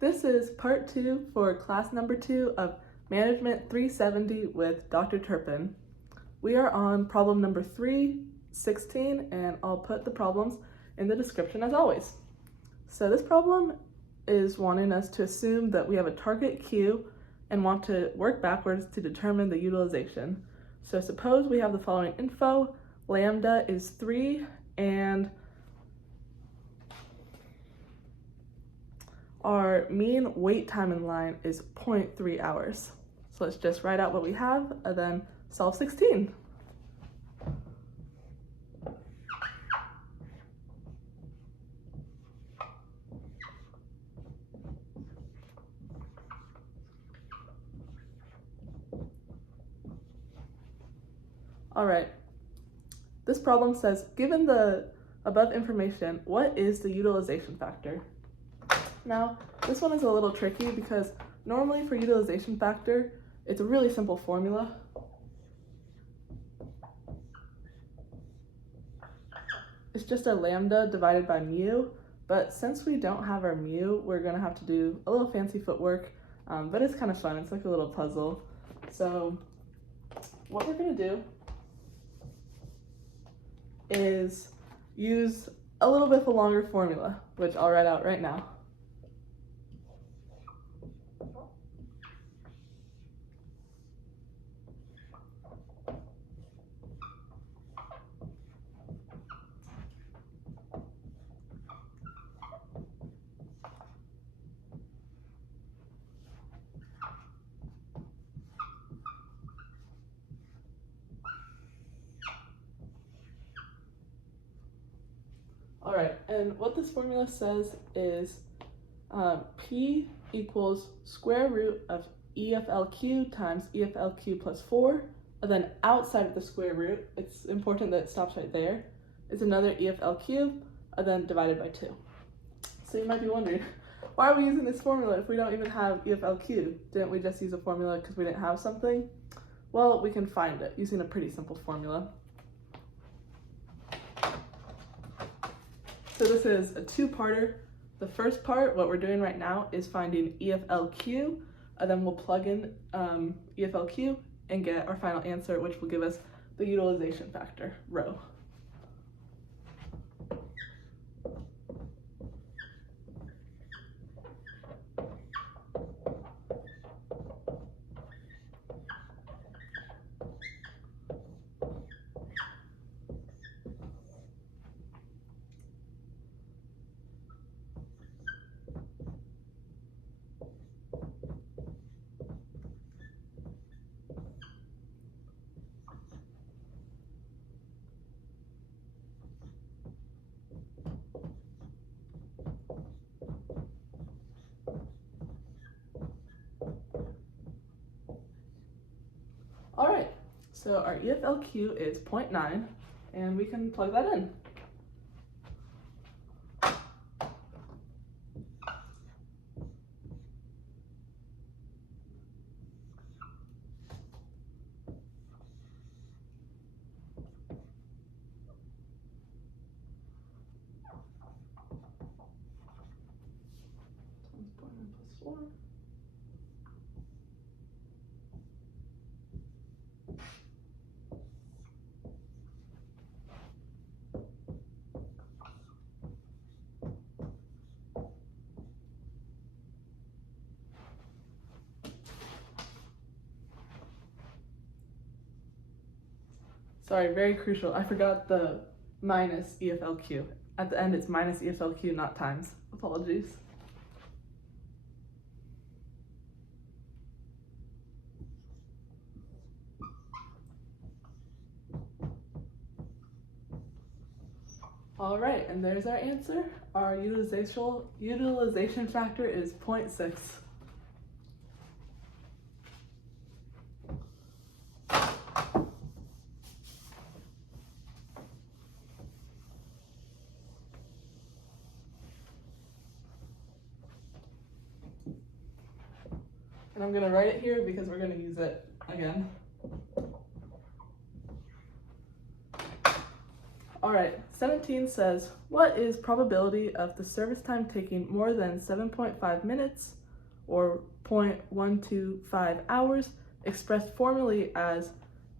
This is part 2 for class number 2 of Management 370 with Dr. Turpin. We are on problem number 316, and I'll put the problems in the description as always. So this problem is wanting us to assume that we have a target Q and want to work backwards to determine the utilization. So suppose we have the following info: lambda is 3 and our mean wait time in line is 0.3 hours. So let's just write out what we have and then solve 16. All right, this problem says, given the above information, what is the utilization factor? Now, this one is a little tricky because normally for utilization factor, it's a really simple formula. It's just a lambda divided by mu, but since we don't have our mu, we're gonna have to do a little fancy footwork, but it's kind of fun. It's like a little puzzle. So what we're gonna do is use a little bit of a longer formula, which I'll write out right now. All right, and what this formula says is P equals square root of EFLQ times EFLQ plus 4, and then outside of the square root, it's important that it stops right there, is another EFLQ, and then divided by 2. So you might be wondering, why are we using this formula if we don't even have EFLQ? Didn't we just use a formula because we didn't have something? Well, we can find it using a pretty simple formula. So this is a two-parter. The first part, what we're doing right now, is finding EFLQ, and then we'll plug in EFLQ and get our final answer, which will give us the utilization factor, rho. All right, so our EFLQ is 0.9, and we can plug that in. Times 0.9 plus 4. Sorry, very crucial. I forgot the minus EFLQ. At the end, it's minus EFLQ, not times. Apologies. All right, and there's our answer. Our utilization factor is 0.6. And I'm gonna write it here because we're gonna use it again. All right, 17 says, what is probability of the service time taking more than 7.5 minutes or 0.125 hours expressed formally as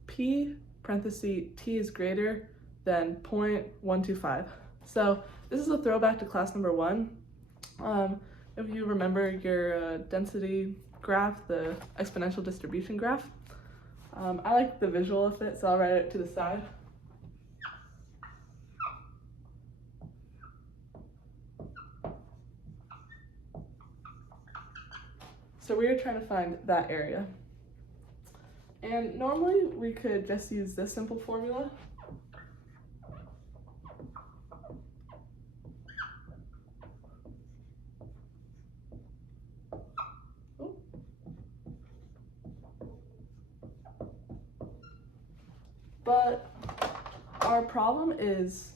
P parenthesis T is greater than 0.125. So this is a throwback to class number 1. If you remember your density graph, the exponential distribution graph, I like the visual of it, so I'll write it to the side. So we are trying to find that area. And normally we could just use this simple formula. But our problem is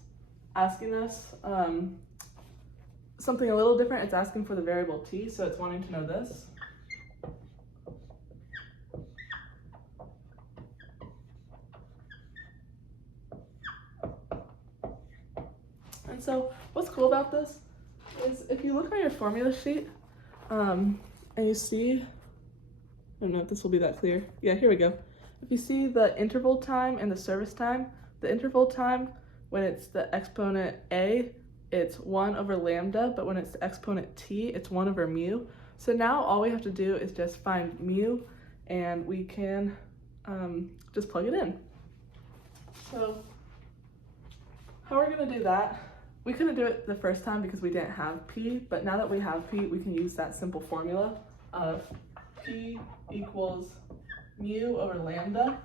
asking us something a little different. It's asking for the variable t, so it's wanting to know this. And so what's cool about this is if you look at your formula sheet and you see, I don't know if this will be that clear. Yeah, here we go. If you see the interval time and the service time, the interval time, when it's the exponent a, it's 1 over lambda, but when it's the exponent t, it's 1 over mu. So now all we have to do is just find mu, and we can just plug it in. So how are we going to do that? We couldn't do it the first time because we didn't have p, but now that we have p, we can use that simple formula of p equals mu over lambda.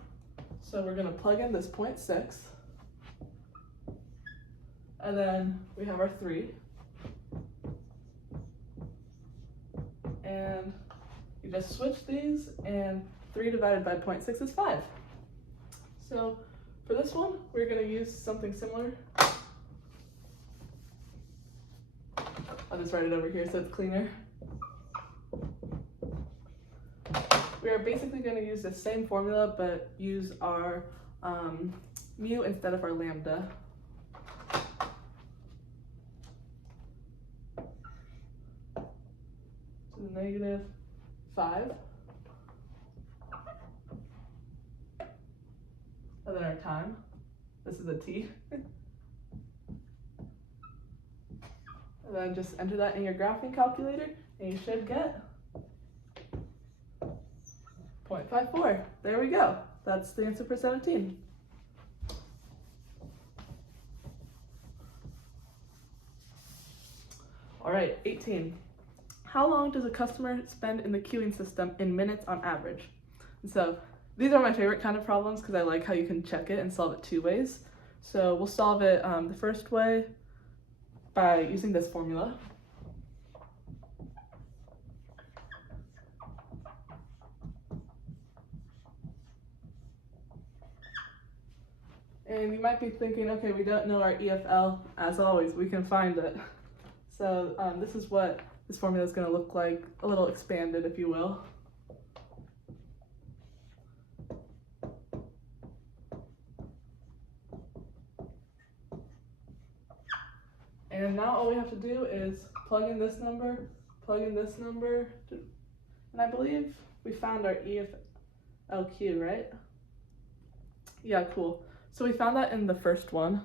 So we're going to plug in this 0.6, and then we have our 3, and you just switch these, and 3 divided by 0.6 is 5. So for this one, we're going to use something similar. I'll just write it over here so it's cleaner. We are basically going to use the same formula, but use our mu instead of our lambda. So negative 5. And then our time. This is a t. And then just enter that in your graphing calculator, and you should get 0.54. There we go. That's the answer for 17. All right, 18. How long does a customer spend in the queuing system in minutes on average? And so these are my favorite kind of problems because I like how you can check it and solve it 2 ways. So we'll solve it the first way by using this formula. And you might be thinking, okay, we don't know our EFL. As always, we can find it. So this is what this formula is going to look like, a little expanded, if you will. And now all we have to do is plug in this number, and I believe we found our EFLQ, right? Yeah, cool. So we found that in the first one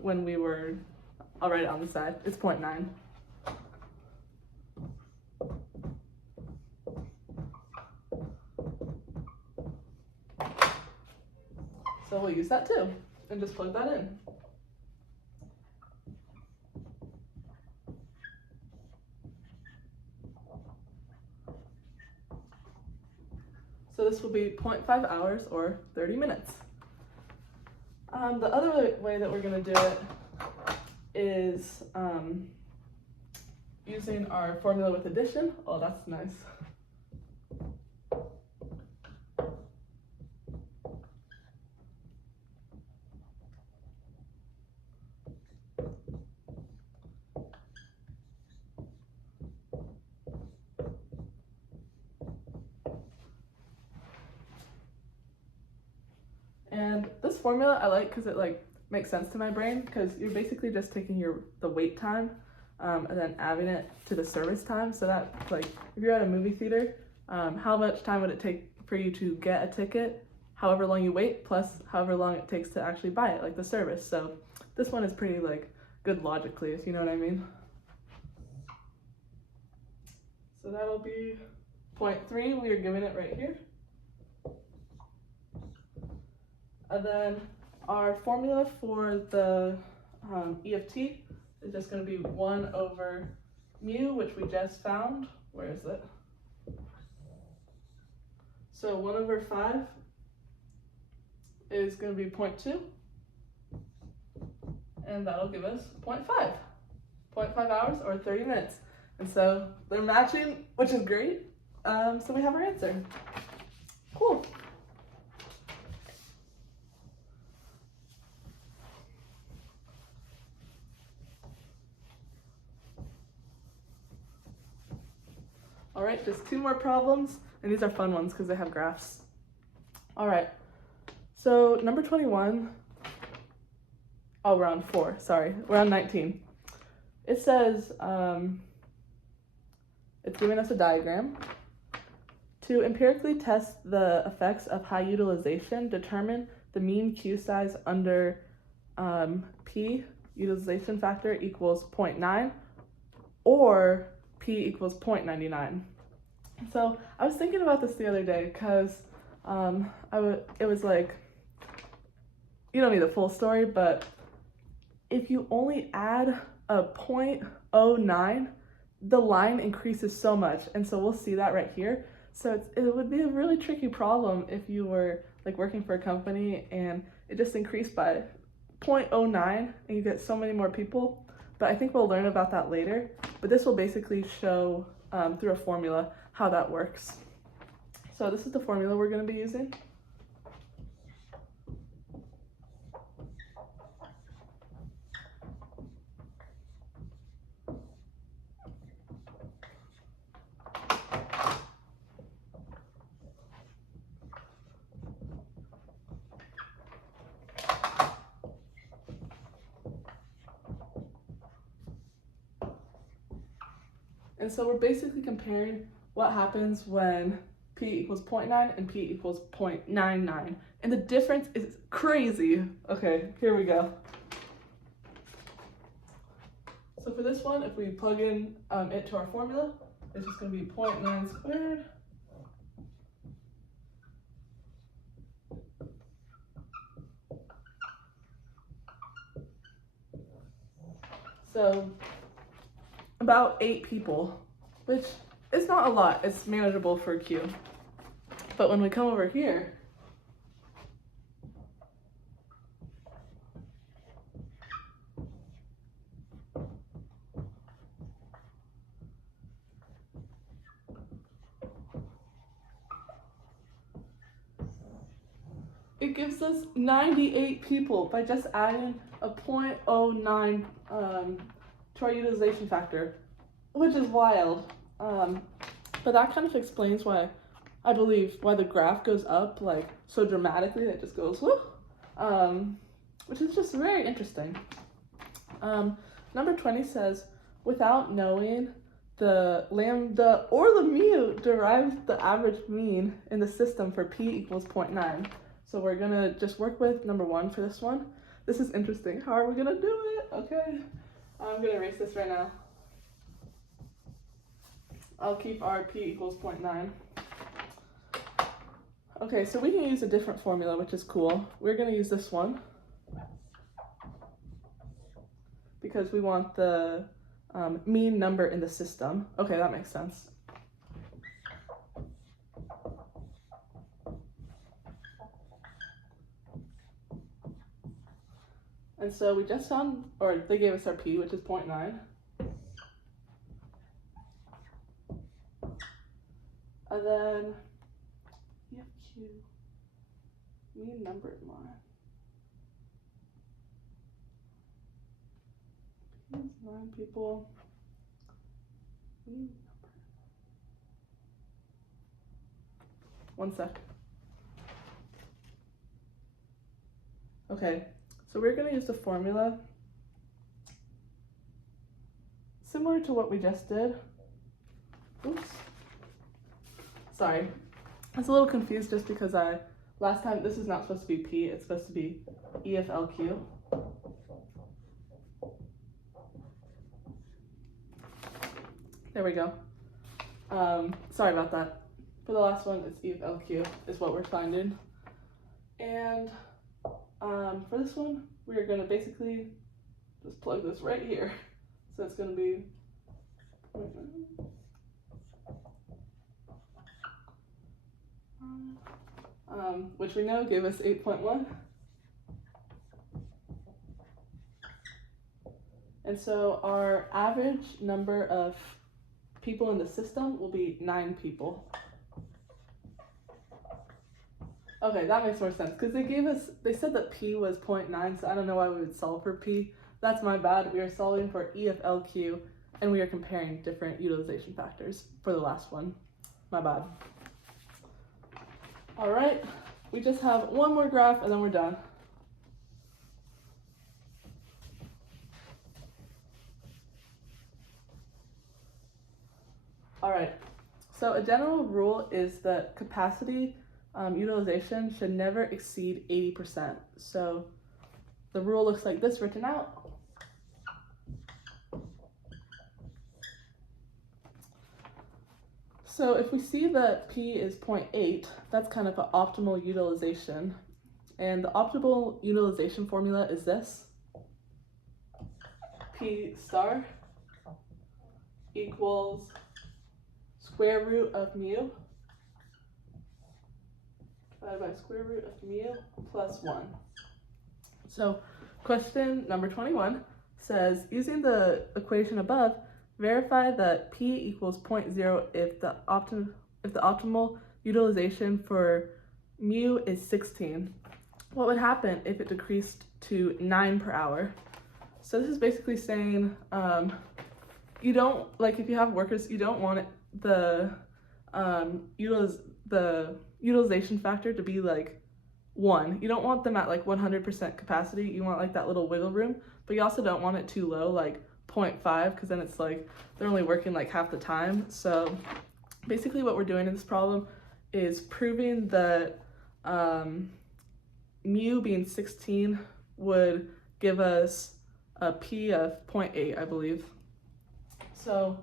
when we were, I'll write it on the side, it's 0.9. So we'll use that too, and just plug that in. So this will be 0.5 hours or 30 minutes. The other way that we're going to do it is using our formula with addition. Oh, that's nice. And this formula I like because it make sense to my brain, because you're basically just taking the wait time and then adding it to the service time. So that, like, if you're at a movie theater, how much time would it take for you to get a ticket, however long you wait, plus however long it takes to actually buy it, like the service. So this one is pretty like good logically, if you know what I mean. So that'll be 0.3, we are giving it right here. And then our formula for the EFT is just going to be 1 over mu, which we just found. Where is it? So 1 over 5 is going to be 0.2. And that'll give us 0.5. 0.5 hours or 30 minutes. And so they're matching, which is great. So we have our answer. Cool. All right, just 2 more problems, and these are fun ones because they have graphs. All right, so number 21, oh, we're on 4, sorry, we're on 19. It says, it's giving us a diagram. To empirically test the effects of high utilization, determine the mean queue size under P, utilization factor equals 0.9, or P equals 0.99. So I was thinking about this the other day because it was like, you don't need the full story, but if you only add a 0.09, the line increases so much. And so we'll see that right here. So it would be a really tricky problem if you were like working for a company and it just increased by 0.09 and you get so many more people. But I think we'll learn about that later. But this will basically show through a formula how that works. So this is the formula we're going to be using. And so we're basically comparing what happens when P equals 0.9 and P equals 0.99. And the difference is crazy. Okay, here we go. So for this one, if we plug in it to our formula, it's just going to be 0.9 squared. So about 8 people, which is not a lot. It's manageable for a queue. But when we come over here, it gives us 98 people by just adding a 0.09 to our utilization factor, which is wild. But that kind of explains why, I believe, why the graph goes up like so dramatically. It just goes whoo, which is just very interesting. Number 20 says, without knowing the lambda or the mu, derive the average mean in the system for P equals 0.9. So we're gonna just work with number 1 for this one. This is interesting. How are we gonna do it? Okay, I'm gonna erase this right now. I'll keep our P equals 0.9. Okay, so we can use a different formula, which is cool. We're gonna use this one because we want the mean number in the system. Okay, that makes sense. And so we just found, or they gave us our P, which is 0.9. And then EFQ, mean number in line. P is 9 people. Mean number. 1 sec. Okay, So we're going to use the formula similar to what we just did. Oops. Sorry. I was a little confused just because last time this is not supposed to be P, it's supposed to be EFLQ. There we go. Sorry about that. For the last one, it's EFLQ is what we're finding. And for this one, we are going to basically just plug this right here. So it's going to be 0.9, which we know gave us 8.1. And so our average number of people in the system will be 9 people. Okay, that makes more sense because they said that P was 0.9, so I don't know why we would solve for P. That's my bad. We are solving for EFLQ and we are comparing different utilization factors for the last one. My bad. All right, we just have one more graph and then we're done. All right, so a general rule is that capacity utilization should never exceed 80%. So the rule looks like this written out. So if we see that P is 0.8, that's kind of an optimal utilization. And the optimal utilization formula is this. P star equals square root of mu divided by square root of mu plus 1. So question number 21 says, using the equation above, verify that P equals 0.0 if the optimal utilization for mu is 16. What would happen if it decreased to 9 per hour? So this is basically saying you don't, like if you have workers, you don't want the utilization factor to be like 1. You don't want them at like 100% capacity. You want like that little wiggle room, but you also don't want it too low, like 0.5, because then it's like they're only working like half the time. So basically what we're doing in this problem is proving that mu being 16 would give us a P of 0.8, I believe. So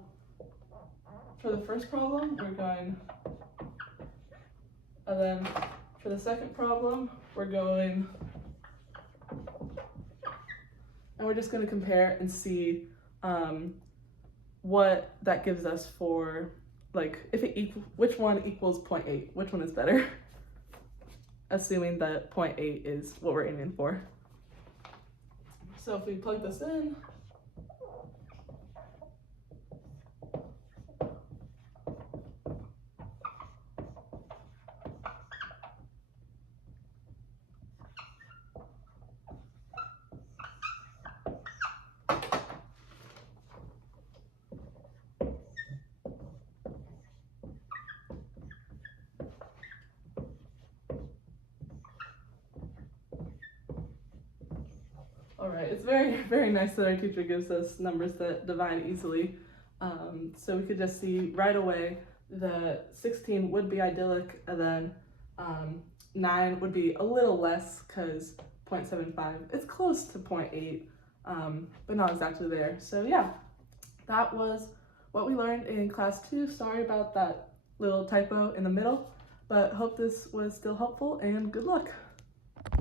for the first problem, we're going, and then for the second problem, we're going, and we're just going to compare and see what that gives us for, like, if it which one equals 0.8, which one is better, assuming that 0.8 is what we're aiming for. So if we plug this in, Alright, it's very, very nice that our teacher gives us numbers that divide easily. So we could just see right away that 16 would be idyllic, and then 9 would be a little less because 0.75, it's close to 0.8, but not exactly there. So yeah, that was what we learned in class 2. Sorry about that little typo in the middle, but hope this was still helpful and good luck.